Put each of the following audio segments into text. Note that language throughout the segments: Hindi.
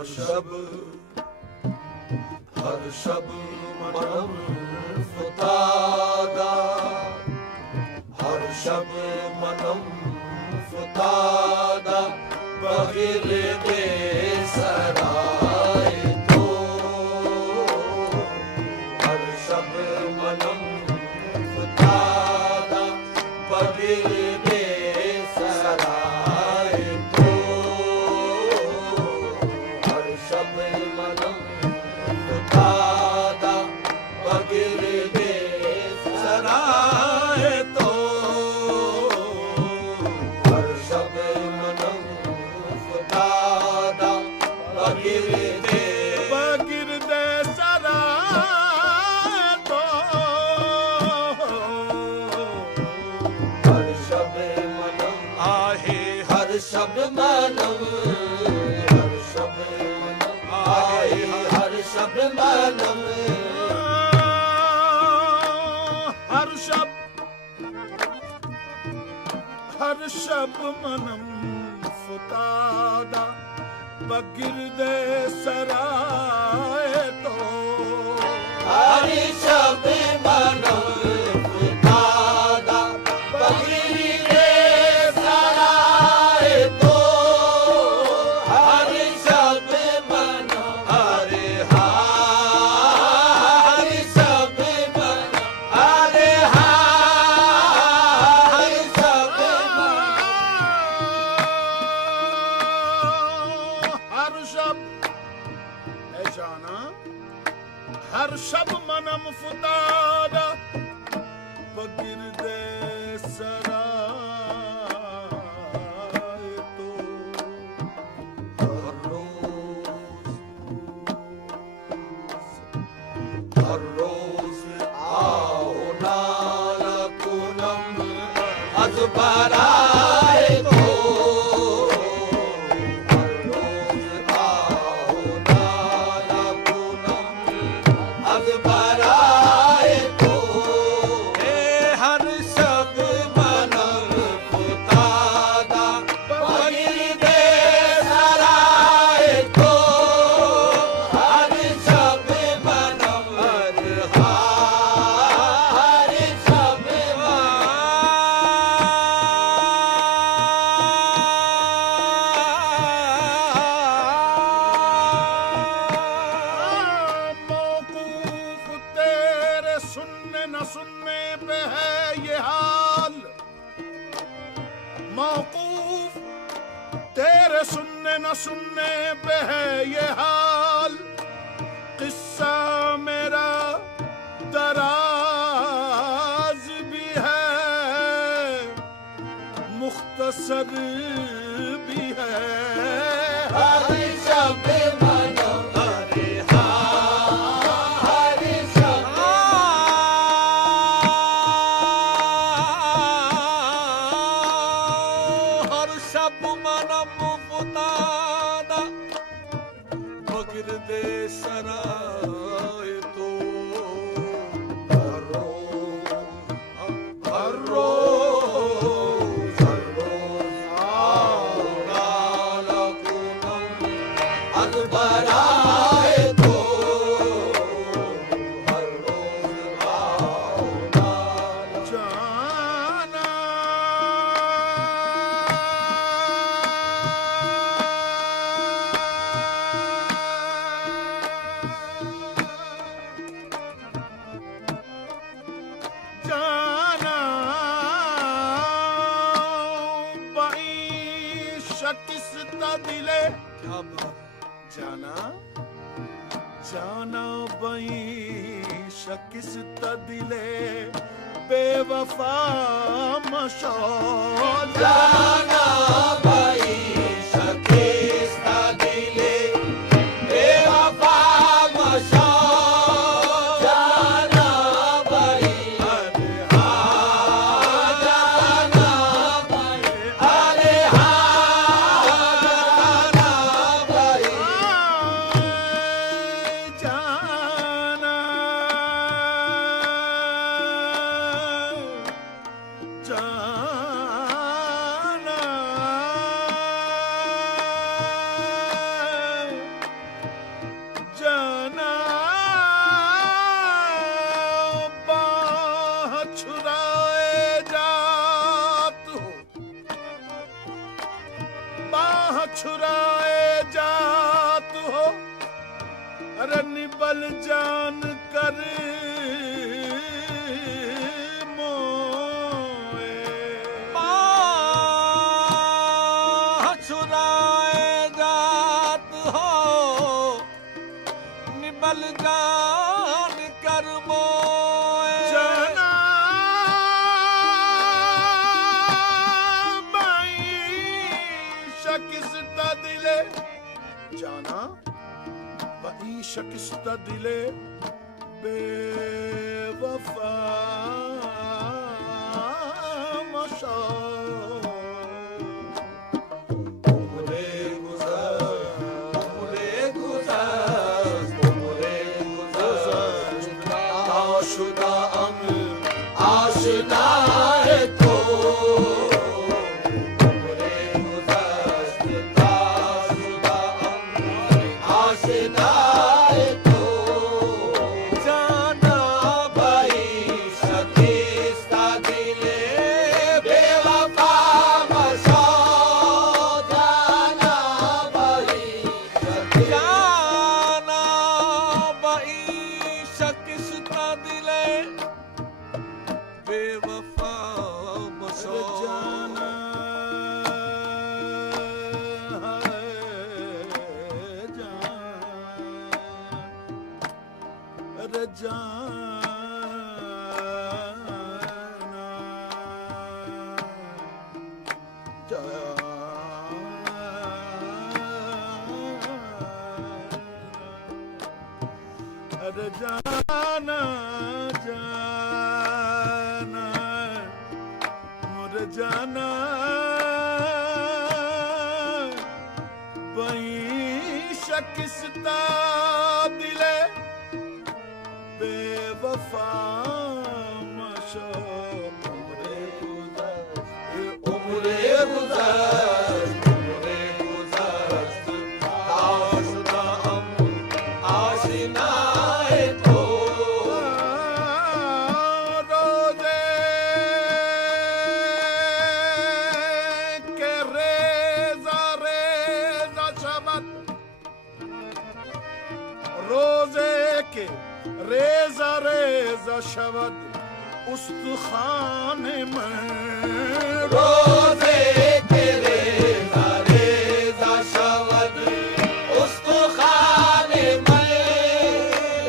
हर्षब मनम फुतादा, हर्षब मनम फुतादा, बगिर दे सराय तो, हर्षब मनम फुतादा, बगिर दे सराय तो, हर्षब मनम फुतादा, बगिर दे सराय तो, हर्षब मनम फुतादा, बगिर दे सराय तो, हर्षब मनम आहे, हर्षब मनम, हर्षब मनम आहे, हर्षब मनम, हर्षब हर्षब मनम फुतादा, बगिर दे सराय तो, हर्षब मनम फुतादा, बगिर दे सराय तो, हर्षब मनम, हरे हर्षब मनम, हरे हर्षब हर्षब है जाना, हर्षब मनम फुतादा, बगिर दे सराय तो, हर रोज आओ नाला पूनम अज बराए तो, हर रोज आओ नाला पूनम अज बराए तो, हे हर्षब मनम फुतादा, बगिर दे सराय तो, हर्षब मनम, हर्षब मौकूफ तेरे सुनने न सुनने पे है ये हाल, मौकूफ तेरे सुनने न सुनने पे है ये हाल, किस्सा मेरा दराज भी है, मुख्तसर भी है, हर्षब मनम, हरे हर्षब हर्षब मनम फुतादा, बगिर दे सराय तो, हर रोज आओ नाला पूनम अज बराए तो, हर रोज आओ नाला जाना, जाना बाईश किस्ता दिले, क्या बात, जाना जाना बाईश किस्ता दिले, बेवफा मशो, जाना बाईश किस्ता दिले, बेवफा मशो, जाना बाई, अरे हाँ, जाना बाई, अरे हाँ, जाना बाई, जाना जाना छुराए जात हो, अरे निबल जान कर मोए। छुराए जात हो, निबल जान कर मोए। जाना किसता दिले, जाना बई किसता दिले बेवफा मशा। उमरे गुज़र, उमरे गुज़र, उमरे गुज़र, आशुदा अम्र आशना है तो। अरे जाना जाना मुर जाना बई शकिस्ता दिले बेवफा मशो। उमरे गुज़र, उमरे गुज़र, उमरे गुज़र, आशना आशना रेज़ा रेज़ा शवद उस्तखान में। रोज़े के रेज़ा रेज़ा शवद उस्तखान में।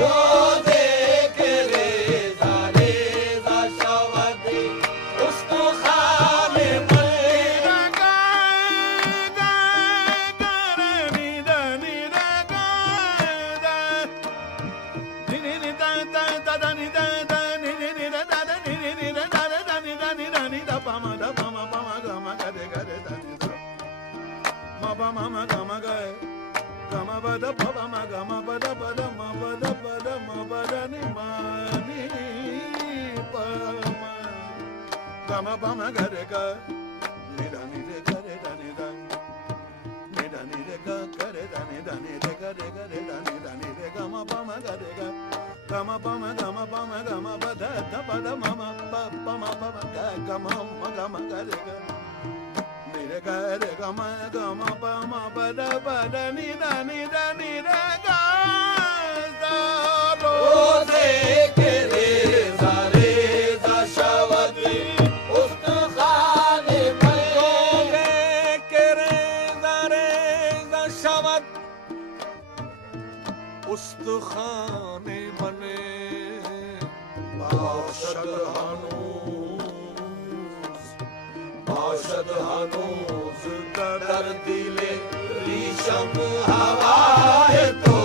रोज़े के रेज़ा रेज़ा शवद उस्तखान में। Mama gama gae, gama bada baba ma gama bada bada ma bada bada ma bada ni mani pa ma gama bama gare ga ni da ni re gare da ni da ni da ni re ga gare da ni da ni re ga re da ni re gama bama gare ga gama bama bada da bada mama ba bama baba ga gama ma gama gare ga re ga re ga ma pa ma pa da ni da ni re ga da roze ke reza reza शवद उस्तखान में। रोज़े के रेज़ा रेज़ा शवद उस्तखान बने। बाशद हनूज दर दिले रीशम हवाए तो।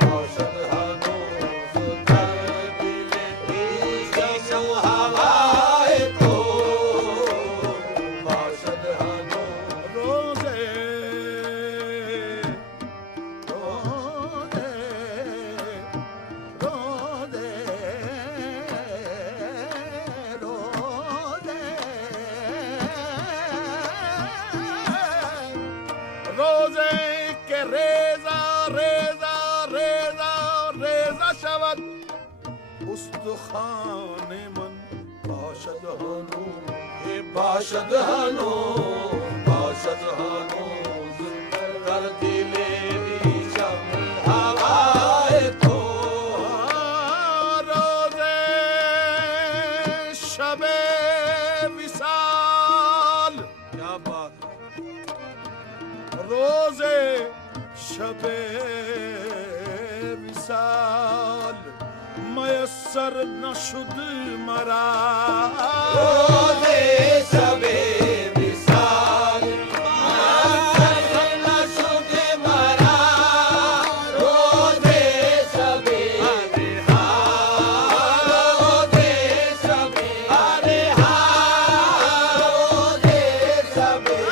बाशद हनूज दर दिले रीशम हवाए तो। बाशद हनूज रोज़े रोज़े रोज़े रोज़े के रेज़ा रेज़ा रेज़ा रेज़ा शवद उस्तखान मन। बाशद हनू बाशद हनू बाशद रोजे शबे विसाल मयस्सर न शुद मरा रोजे शबे विसाल मयस्सर न शुद मरा रोजे शबे विसाल रोजे शबे अरे रोजे शबे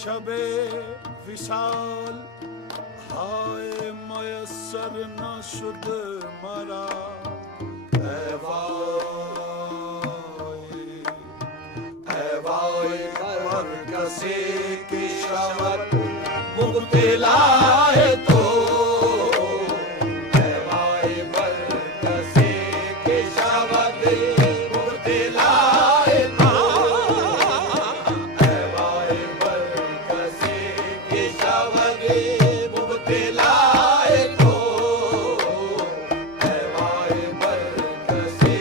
शबे विशाल हाय मयस्सर न शुद मरा ऐवाए बरकसे की शवत मुब्तला है तो ऐवाए बरकसे की शवत मुब्तला है तो ऐवाए बरकसे की शवत मुब्तला है तो ऐवाए बरकसे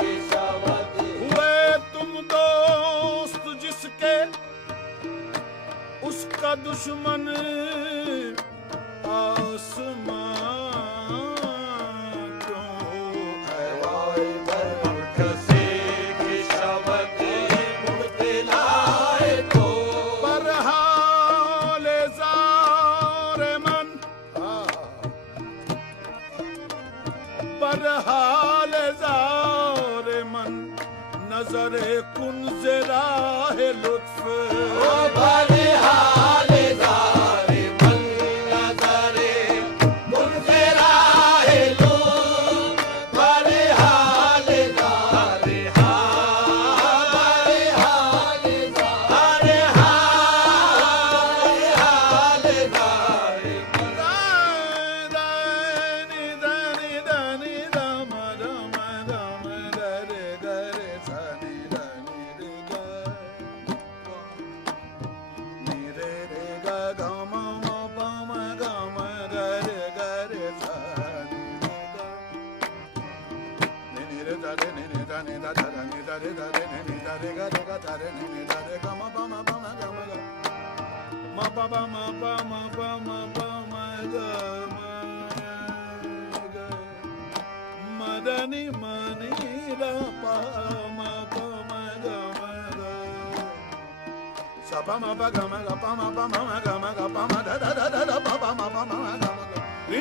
की शवत हुए तुम दोस्त जिसके उसका दुश्मन आसमां क्यों ऐवाए बरकसे की शवत मुब्तला है तो बरहाले ज़ारे मन बरहाले ज़ारे मन नजरे कुन ज़रा है लुत्फ बरहाले ज़ारे मन नज़रे मुझसे राहे लो बरहाले ज़ारे बरहाले ज़ारे बरहाले ज़ारे दानी दानी दानी दम दम दम दरे गरे सानी दानी रे गा नी रे रे गा गा मा मा पा मा गा मा गरे गरे सानी रे गा नी नी रे दा रे नी नी दा नी दा दा नी दा रे नी नी दा रे गा दा रे नी नी दा रे गा मा पा मा गा मा गा ma pa pa ma pa ma pa ma pa ma ga ma ga ma da ni ma ni da pa ma pa ma ga sa pa ma pa ga ma ga pa ma ga ma ga pa ma da da pa pa ma ga ma ga ni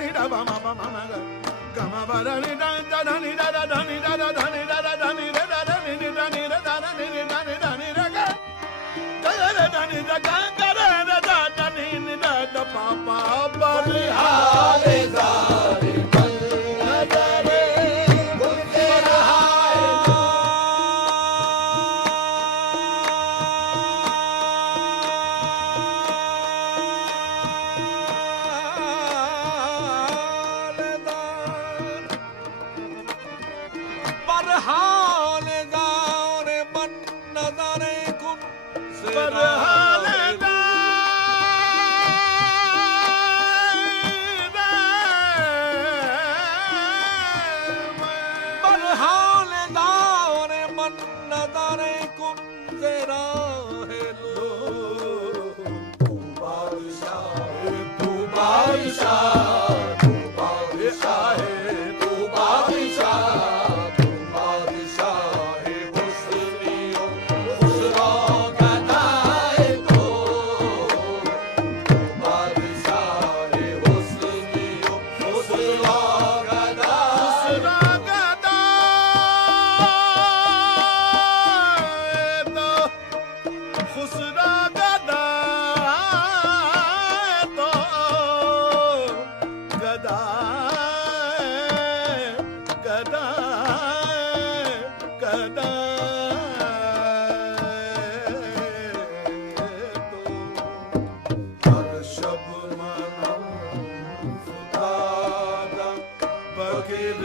ni da pa ma ga ma ba da ni da ni da ni da ni da ni da ni ni da ni da ni da ni da ga da ni da ga Papa बरहाले ज़ारे मन नज़रे मुझसे राहे बरहाले ज़ारे मन नज़रे कुन से बरहाले बरहाले ज़ारे मन नज़रे कुन से राहे लो तू बादशाह तू बादशाह तू बादशाह तू बादशाह तू बादशाह हुस्नियो हुस्ना गदाए तो तू बादशाह हुस्नियो हुस्ना खुसरा गदा तो गदा गदा गदा तो हर शब मनम फुतादा बगिर